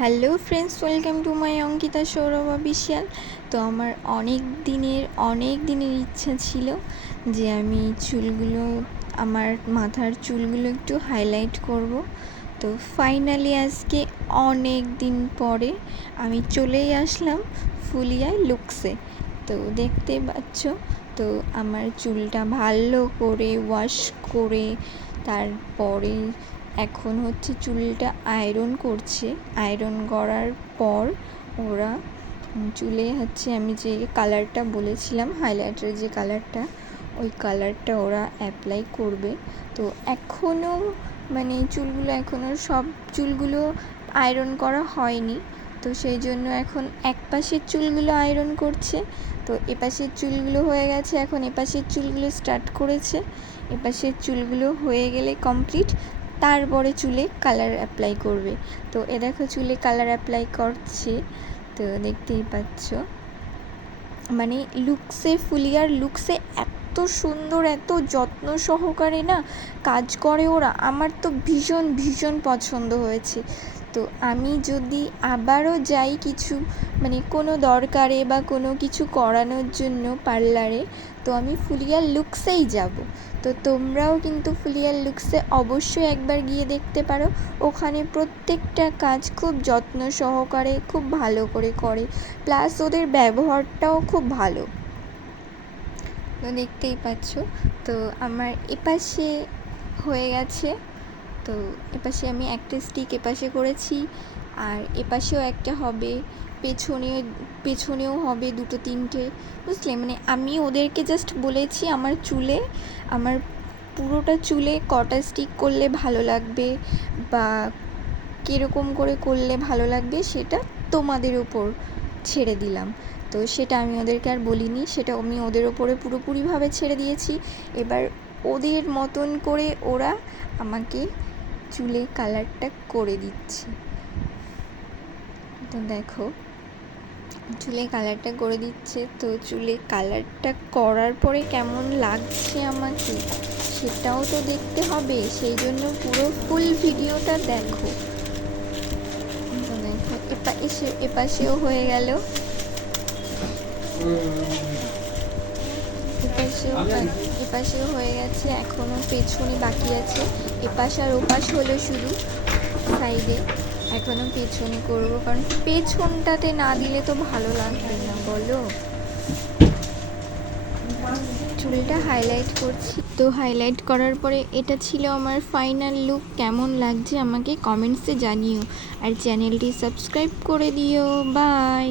Hello friends, welcome to my Ankita Sourav official. তো আমার অনেক দিনের ইচ্ছা ছিল যে আমি আমার মাথার চুলগুলো একটু হাইলাইট করব। তো ফাইনালি আজকে অনেক দিন পরে আমি চলেই আসলাম ফুলিয়ায় লুকসে। তো দেখতে পাচ্ছ, তো আমার চুলটা ভালো করে ওয়াশ করে তারপরে এখন হচ্ছে চুলটা আয়রন করছে। আয়রন করার পর ওরা চুলে হচ্ছে আমি যে কালারটা বলেছিলাম, হাইলাইটারের যে কালারটা, ওই কালারটা ওরা অ্যাপ্লাই করবে। তো এখনও সব চুলগুলো আয়রন করা হয়নি, তো সেই জন্য এখন এক পাশের চুলগুলো আয়রন করছে। তো এপাশের চুলগুলো হয়ে গেছে, এখন এপাশের চুলগুলো স্টার্ট করেছে। এপাশের চুলগুলো হয়ে গেলে কমপ্লিট, তারপরে চুলে কালার অ্যাপ্লাই করবে। তো এ দেখো চুলে কালার অ্যাপ্লাই করছে, তো দেখতেই পাচ্ছ। মানে ফুলিয়ার লুকসে এত সুন্দর, এত যত্ন সহকারে না কাজ করে ওরা, আমার তো ভীষণ পছন্দ হয়েছে। তো আমি যদি আবারও যাই কোনো দরকারে বা কোনো কিছু করানোর জন্য পার্লারে, তো আমি ফুলিয়ার লুকসেই যাব। তো তোমরাও কিন্তু ফুলিয়ার লুকসে অবশ্যই একবার গিয়ে দেখতে পারো। ওখানে প্রত্যেকটা কাজ খুব যত্ন সহকারে খুব ভালো করে করে, প্লাস ওদের ব্যবহারটাও খুব ভালো। তো দেখতেই পাচ্ছ, তো আমার এপাশে হয়ে গেছে। তো এপাশে আমি একটা স্টিক এপাশে করেছি, আর এপাশেও একটা হবে, পেছনেও হবে দুটো তিনটে, বুঝলে? আমি ওদেরকে জাস্ট বলেছি আমার পুরোটা চুলে কটা স্টিক করলে ভালো লাগবে বা কীরকম করে করলে ভালো লাগবে সেটা তোমাদের উপর ছেড়ে দিলাম। তো সেটা আমি ওদেরকে আর বলিনি, সেটা আমি ওদের ওপরে পুরোপুরিভাবে ছেড়ে দিয়েছি। এবার ওদের মতন করে ওরা আমাকে চুলে কালারটা করে দিচ্ছে। তো দেখো চুলে কালারটা করে দিচ্ছে। তো চুলে কালারটা করার পরে কেমন লাগছে আমাকে সেটাও তো দেখতে হবে, সেই জন্য পুরো ফুল ভিডিওটা দেখো। তো দেখো এপাশেও হয়ে গেল, এপাশেও হয়ে গেছে, এখনও পেছনে বাকি আছে। এপাশ আর ওপাশ হলো শুধু সাইডে, এখনও পেছনে করবো, কারণ পেছনটাতে না দিলে তো ভালো লাগবে না, বলো? চুলটা হাইলাইট করছি। তো হাইলাইট করার পরে এটা ছিল আমার ফাইনাল লুক। কেমন লাগছে আমাকে কমেন্টসে জানিও, আর চ্যানেলটি সাবস্ক্রাইব করে দিও। বাই।